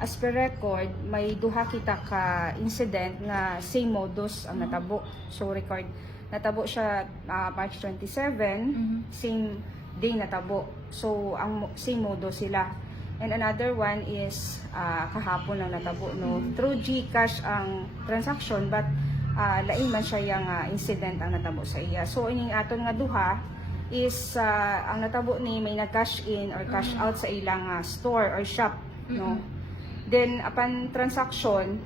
as per record, may duha kita ka incident nga same modus ang natabo. So record, natabo siya March 27, same day natabo. So ang same modus sila. And another one is kahapon lang natabo, no? Through GCash ang transaction, but lain man siya yung incident ang natabo sa iya. So ining aton nga duha is ang natabo ni may nag-cash in or cash out sa ilang store or shop, no? Then upon transaction,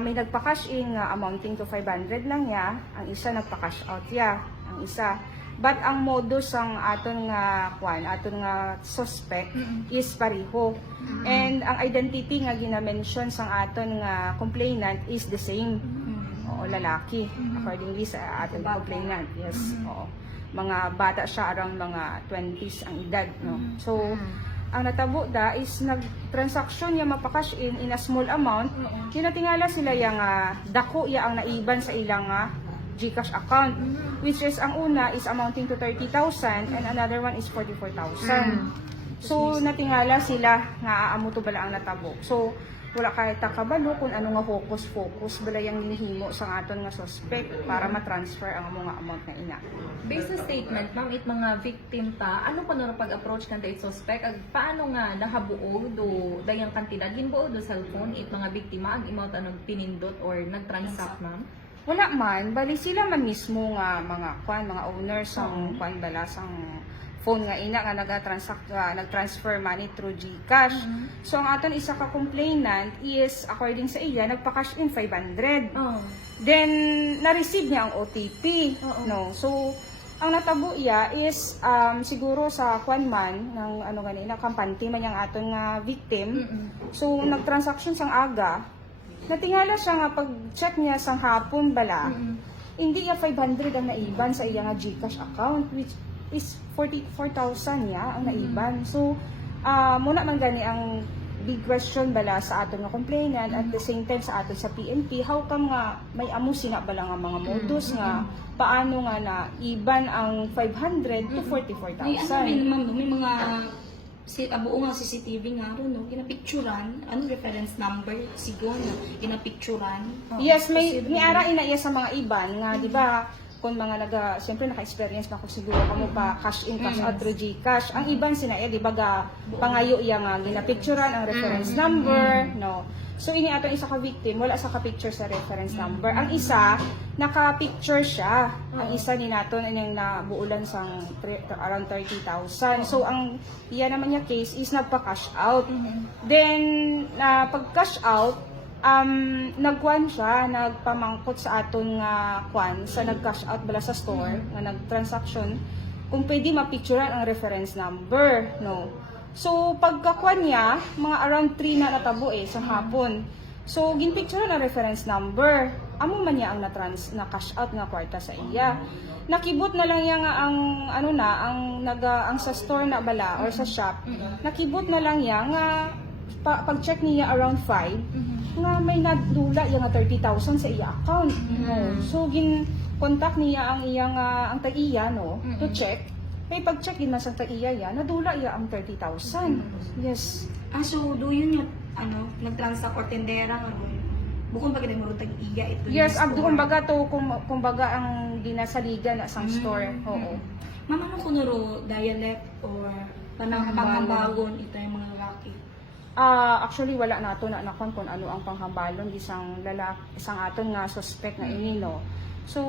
may nagpa-cash in nga amounting to 500 lang ya, ang isa nagpa-cash out ya, ang isa. But ang modus ang aton nga aton nga suspect is pareho. And ang identity nga gina-mention sang aton nga complainant is the same. Oo, lalaki, accordingly sa aton complainant. Yes, oo. Mga bata siya, around mga 20s ang edad, no? So ang natabo da is nag-transaction ya mapakash in a small amount. Kinatingala sila yang dako ya ang naiban sa ilang GCash account, which is ang una is amounting to 30,000 and another one is 44,000. So natingala sila nga amo to bala ang natabo. So wala kay takabalo kung ano nga focus bala yang ginhimo sa aton nga suspect para ma-transfer ang mga amount na ina. Based sa statement, ma'am, it mga victim ta, ano pa no pag-approach kan it suspect? Ag paano nga nahabuo do dayang kantidad ginbuo do cellphone it mga biktima ang amount anong pinindot or nag-transact, ma'am? Wala man, bali sila man mismo nga mga mga owners ng bala sang phone nga ina nga nag-transfer money through GCash. So ang aton isa ka complainant is according sa iya nagpa-cash in 500. Then na-receive niya ang OTP, no. So ang natabo iya is siguro sa man ng ano ganina kampante man yang aton nga victim. So nag-transaction sang aga. Natingala siya nga pag-check niya sang hapon bala, hindi niya 500 ang naiban sa iya nga GCash account, which is 44,000 ya ang naiban. So, muna man gani ang big question bala sa aton nga complainant at the same time sa aton sa PNP, how come nga may amusi nga bala nga mga modus nga paano nga na iban ang 500 to 44,000. May ano rin naman, no? May mga buo nga CCTV nga ron, no? Ginapicturan, anong reference number siguro, no? Ginapicturan. Yes, may ara ina iya sa mga iban nga, di ba? Kung mga siyempre naka-experience na ko siguro kamo pa cash in, cash out through GCash. Ang iban sina di ba pangayo iya nga ginapicturan ang reference number, no. So ini ato isa ka victim, wala sa ka-picture sa reference number. Ang isa naka-picture siya. Ang isa ni naton ining nabuulan sang around 30,000. So ang iya naman niya case is nagpa-cash out. Then pag-cash out, nagkuan siya, nagpamangkot sa aton nga sa nag-cash out bala sa store, nga nag-transaction, kung pwede mapicturean ang reference number, no. So pagkakuan niya, mga around 3 na natabo sa hapon. So ginpicturean ang reference number. Amo man niya ang na-cash out nga kwarta sa iya. Nakibot na lang yang ang ang sa store na bala or sa shop. Nakibot na lang yang nga pag-check niya around 5 nga may nadula yung 30,000 sa iya account. So gin-contact niya ang iyang ang tag-iya, no, to check. May pag-check din sa tag-iya ya, nadula iya ang 30,000. Yes. So do yun yung nag-transact or tendera nga ron? Bukod pag mo tag-iya ito. Yes, kumbaga to kumbaga ang ginasaligan na sang store. Oo. Ma'am, ano kunuro dialect or panghambagon ito yung mga lalaki? Actually wala nato na nakon kung ano ang panghambalon isang aton nga suspect na ini, no. So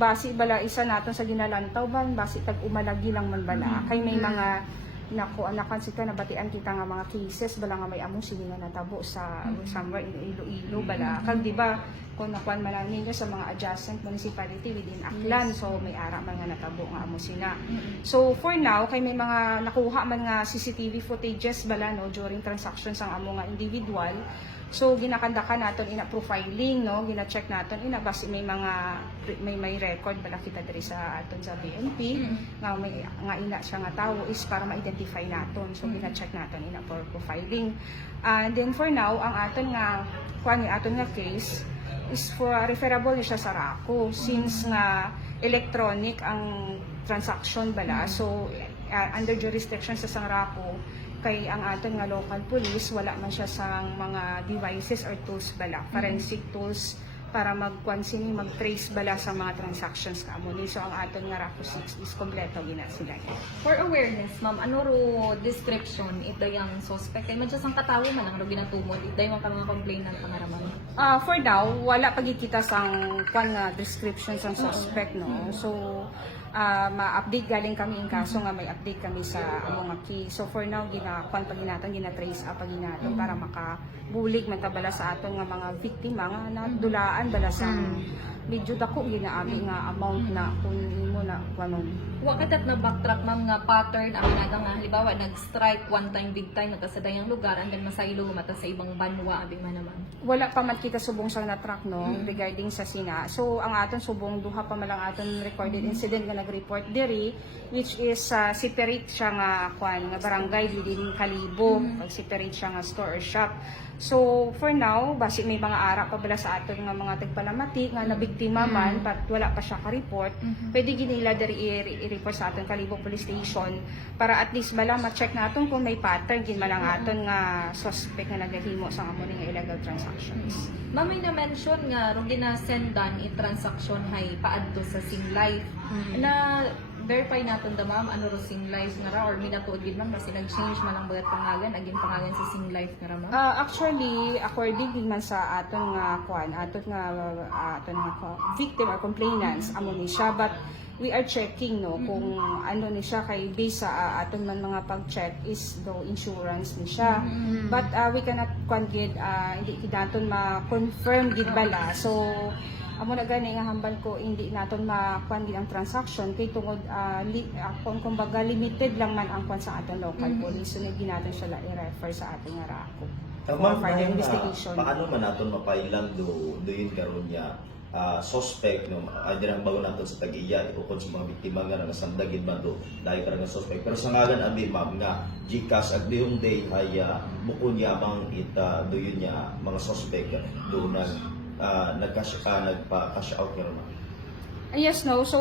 base bala isa naton sa ginalantaw ban base tag umalagi lang man bala kay may mga anakan sika nabatian kita nga mga cases bala nga may amo sila nga natabo sa somewhere in Iloilo bala kag di ba kung nakuan man lang ninyo sa mga adjacent municipality within Aklan, so may ara man nga natabo nga amo sila. So for now kay may mga nakuha man nga CCTV footages bala, no, during transactions ang amo nga individual. So ginakandakan naton ina profiling, no, gina-check naton ina base may mga may record bala kita diri sa aton sa PNP nga may nga ina siya nga tawo is para ma-identify naton. So gina-check naton ina for profiling. And then for now ang aton nga aton nga case is for referable siya sa RACO since nga electronic ang transaction bala. So under jurisdiction sa RACO kay ang aton nga local police wala man siya sa mga devices or tools bala, forensic tools para mag-trace bala sa mga transactions kamo ni. So ang aton nga RACO 6 is kompleto gina sila. For awareness, ma'am, ano ro description ito yung suspect? Ay medyo sang katawo man ang ro ginatumod. Ito yung mga complainant pangaraman. For now, wala pagkikita sang kwan nga description sang suspect, no. So ma-update galing kami in kaso nga may update kami sa among nga key. So for now gina-kwan pag ginaton, gina-trace up pag ginaton para makabulig man ta bala sa aton nga mga biktima nga nadulaan bala sa medyo dako ginaabi nga amount na kung imo na kanon. Wa katat na backtrack ma'am nga pattern ang nata nga halimbawa nag-strike one time big time nata sa dayang lugar and then masaylo mata sa ibang banwa abi man naman. Wala pa man kita subong sang na-track no regarding sa sina. So ang aton subong duha pa man lang aton recorded incident nga nag-report diri which is separate siya nga kwan nga barangay within Kalibo, pag separate siya nga store or shop. So for now, basi may mga ara pa bala sa aton nga mga tagpalamati nga nabiktima man but wala pa siya ka-report. Pwede ginila diri i-report sa aton Kalibo Police Station para at least bala ma-check naton kung may pattern gin man lang aton nga suspect nga nagahimo sa amo nga illegal transactions. Ma'am, may na-mention nga rong ginasendan i-transaction hay paadto sa Singlife. Na verify naton da ma'am ano ro Singlife nga ra or minatuod gid ma'am kasi nag-change man ang bagat pangalan agin pangalan sa Singlife nga ra ma'am. Actually, according din man sa aton nga kwan, aton nga victim or complainants amo ni siya, but we are checking no kung ano ni siya kay based sa aton man mga pag-check is do insurance ni siya. But we cannot kwan gid hindi naton ma-confirm gid bala. So amo na gani nga hambal ko hindi naton makuan gid ang transaction kay tungod kung kumbaga limited lang man ang kwan sa aton local police, so ginaton siya i-refer sa ating nga RACO for further investigation. Paano man naton mapailan do yun karon niya suspect no ay dirang bago naton sa tag-iya ukod sa mga biktima nga nasandagin man do dahil karang nga suspect, pero sa ngalan abi ma'am nga GCash at diyong day ay bukod yamang ita do yun niya mga suspect do nagpa-cash out nga naman. Yes, no. So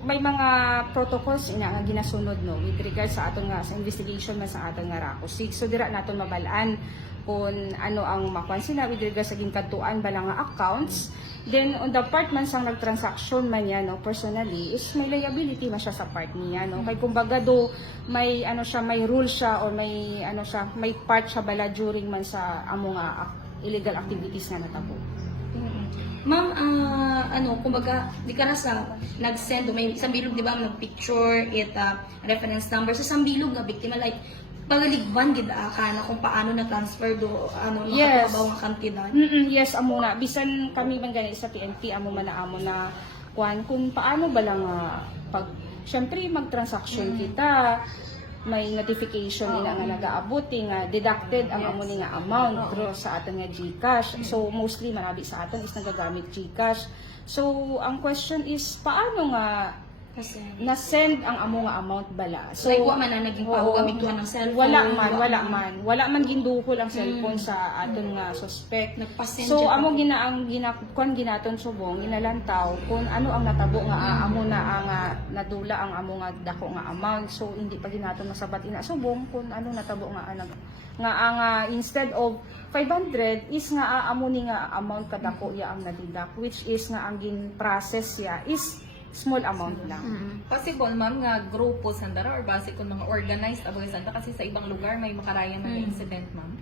may mga protocols nga ginasunod no with regards sa aton nga sa investigation man sa aton nga RACO 6. So dira naton mabalaan kung ano ang makuan sila with regards sa ginkantuan bala nga accounts. Then on the part man sang nagtransaction man niya no personally is may liability man siya sa part niya no. Kay kumbaga do may ano siya, may rule siya or may ano siya, may part siya bala during man sa amo nga illegal activities nga natabo. Ma'am, kumbaga, di ka na sa nag-send, may isang bilog, di ba, nag-picture, reference number, sa isang bilog na biktima, like, pagaligban, gid ka na kung paano na-transfer do, Yes. makapabaw ang kantidad. Yes, amo na. Bisan kami man gani sa PNP, amo man na amo na kung paano ba lang pag, syempre, mag-transaction kita, may notification ina nga nagaabuti nga deducted ang amo ni nga amount through sa aton nga GCash. So mostly marabi sa aton is nagagamit GCash. So ang question is paano nga Kasi, na-send ang amo nga amount bala? So like, wa man na naging paggamituhan ng cellphone. Wala man ginduhol ang cellphone sa aton nga suspect. Nagpa-send So siya amo pa. ginaton subong ginalantaw kung ano ang natabo nga amo na ang nadula ang amo nga dako nga amount. So hindi pa ginaton masabat ina subong kung ano natabo nga ang instead of 500 is nga amo ni nga amount kadako ya ang nadidak, which is nga ang gin-process ya is small amount lang. Possible ma'am nga grupo sandara or base kung mga organized aboy sanda kasi sa ibang lugar may makarayan ng incident ma'am.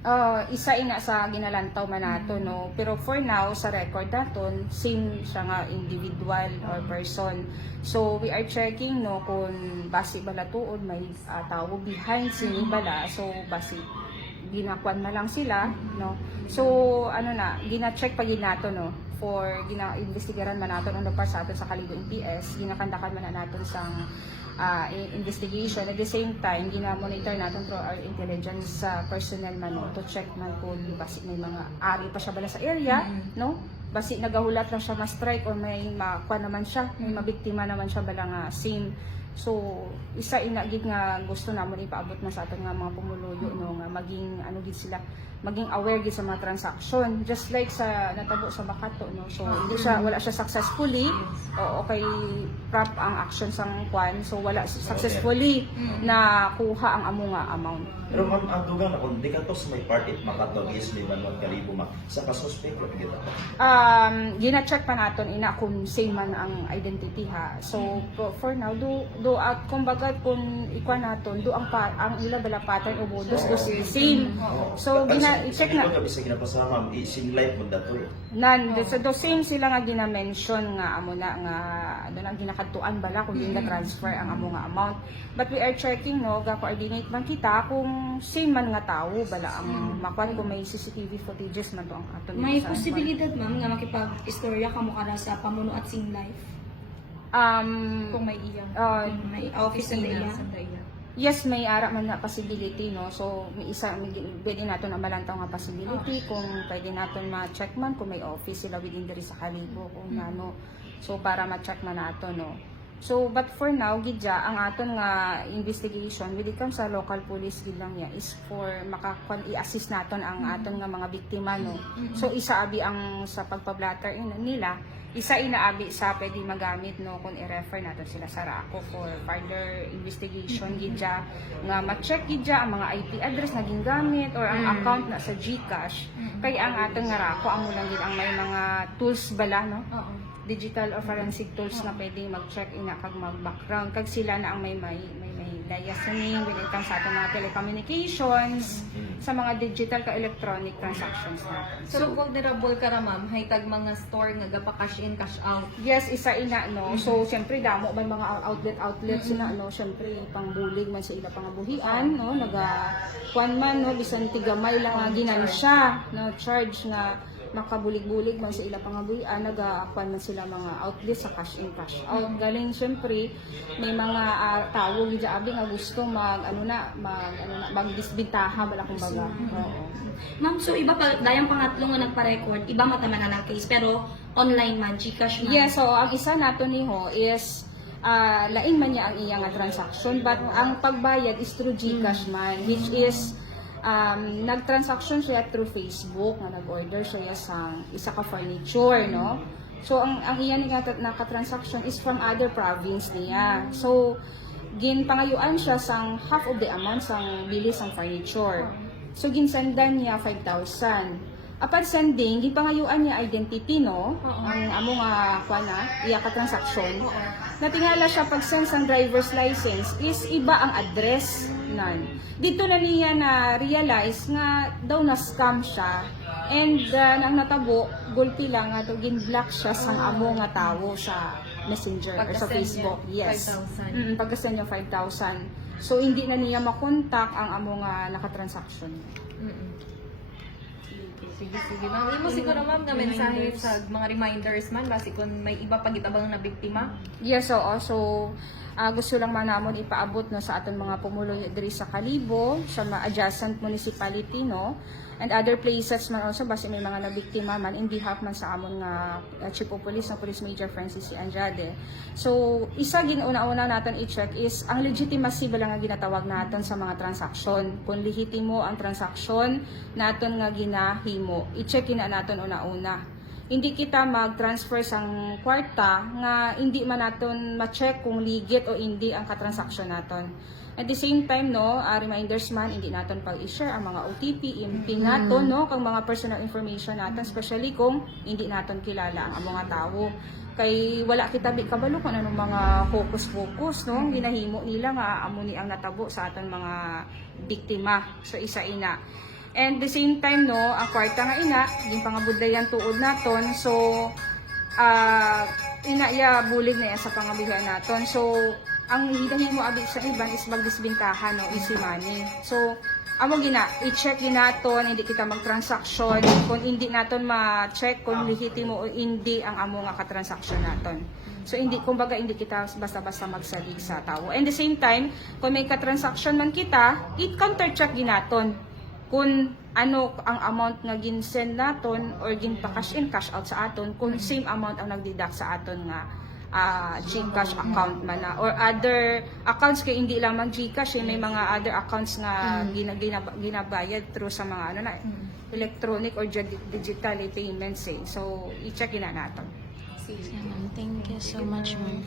Isa ina sa ginalantaw man nato no, pero for now sa record naton same siya nga individual or person. So we are checking no kung base bala tuod may tao behind sini bala, so base ginakuan na lang sila no. So gina-check pa gid nato no for gina-investigaran man naton on the part sa aton sa Kalibo MPS, ginakandakan man naton sang investigation. At the same time gina-monitor naton through our intelligence personnel man no, to check man kung basi may mga ari pa siya bala sa area no, basi nagahulat lang siya ma-strike or may makuan naman siya, may mabiktima naman siya bala nga same. So isa ina gid nga gusto namon ipaabot na sa aton nga mga pumuluyo no, nga maging gid sila maging aware gid sa mga transaction, just like sa natabo sa Bakato no. So wala siya successfully o okay prop ang action sang kwan, so wala successfully na kuha ang amo nga amount. Pero ma'am, ang dugang na kung di ka to sa may part it makaton is may manon kalibo ma sa kasuspect ko kita. Gina-check pa naton ina kung same man ang identity ha. So for now do at kumbaga kung ikwa naton do ang ila bala pattern o bodos do same. So i-check na Kung sa ginapasama, isin life mo dato. nan so do same sila nga gina-mention nga amo na nga ano na ginakadtuan bala kung yung transfer ang amo nga amount. But we are checking no ga-coordinate man kita kung same man nga tawo bala ang makuan kung may CCTV footages man to ang aton. May sa- posibilidad ma'am nga makipag-istorya ka mo kada sa pamuno at sing life. Kung may iyang May office and opisina iya. sa daya. Yes, may ara man na possibility no. So may pwede naton na malantaw nga possibility kung pwede naton ma-check man kung may office sila within diri sa Kalibo kung ano. So para ma-check man nato no. So but for now gidya ang aton nga investigation when it comes sa local police gid lang ya is for i-assist naton ang aton nga mga biktima no. So isa abi ang sa pagpa-blatter nila, isa inaabi sa pwede magamit no kung i-refer natin sila sa RACO for further investigation gidya nga ma-check gidya ang mga IP address na gingamit or ang account na sa GCash kay ang aton nga RACO amo lang gid ang may mga tools bala no digital or forensic tools na pwedeng mag-check ina kag mag-background kag sila na ang may liasoning when it comes sa ating mga telecommunications sa mga digital ka electronic transactions natin. So, vulnerable ka ra ma'am, hay tag mga store nga gapa cash in, cash out. Yes, isa ina no. So syempre damo man mga outlet sina no, syempre pangbulig man sa ila pangabuhian no, kuan man no bisan tigamay lang nga ginansya no charge nga makabulig-bulig man sa ila pangabuhian nagakuan man sila mga outlet sa cash in cash out. Galing syempre may mga tawo gid abi nga gusto magdisbentaha bala kumbaga. Oo. Ma'am, so iba pa, dayang pangatlo nga nagpa-record, iba mataman na ng case, pero online man, Gcash man. Yes, so ang isa nato niho is laing man niya ang iyang nga transaction but ang pagbayad is through GCash man which is nag-transaction siya through Facebook nga nag-order siya sa isa ka furniture no. So ang iyang naka-transaction is from other province niya. So ginpangayuan siya sang half of the amount sang bili sang furniture. So ginsendan niya 5,000. Upon sending, gipangayuan niya identity no, ang amo nga kuana, iya ka transaction. Natingala siya pag send sang driver's license is iba ang address nan. Dito na niya na realize nga daw na scam siya. And nang natabo, gulpi lang nga to gin-block siya sang amo nga tawo sa Messenger or sa Facebook. Yes. 5,000. Pagka-send niya 5,000. So hindi na niya makontak ang amo nga nakatransaction. Sige. Ma'am, imo siguro ma'am nga mensahe sa mga reminders man basi kung may iba pa gitabang na biktima. Yes, oo. So, gusto lang man namon ipaabot no sa aton mga pumuloy diri sa Kalibo, sa mga adjacent municipality no, and other places man also basi may mga nabiktima man in behalf man sa amon nga Chief of Police na Police Major Francis C. Andrade. So, isa ginauna-una naton i-check is ang legitimacy ba lang nga ginatawag naton sa mga transaksyon. Kung lehitimo ang transaksyon naton nga ginahimo, i-check na naton una-una. Hindi kita mag-transfer sang kwarta nga hindi man naton ma-check kung legit o hindi ang katransaksyon naton. At the same time no, reminders man hindi naton pag-i-share ang mga OTP, PIN naton no, kang mga personal information naton especially kung hindi naton kilala ang mga tawo. Kay wala kita kabalo kung anong mga focus no, ginahimo nila nga amo ni ang natabo sa aton mga biktima. So isa ina. And the same time no, ang kwarta nga ina, yung pangabudayan tuod naton. So ina iya bulig na iya sa pangabudayan naton. So ang hidahimo abi sa iban is magdisbentahan no, easy money. So amo i-check naton, hindi kita mag-transaction kung hindi naton ma-check kung lehitimo o hindi ang amo nga ka-transaction naton. So hindi kumbaga hindi kita basta-basta magsalig sa tawo. And the same time, kung may ka-transaction man kita, i-counter check ginaton kung ano ang amount nga gin-send naton or gin-cash in cash out sa aton, kung same amount ang nagdeduct sa aton nga GCash account man na or other accounts kay hindi lang GCash may mga other accounts nga ginabayad through sa mga electronic or digital payments So i-check na natin. Thank you so much, ma'am.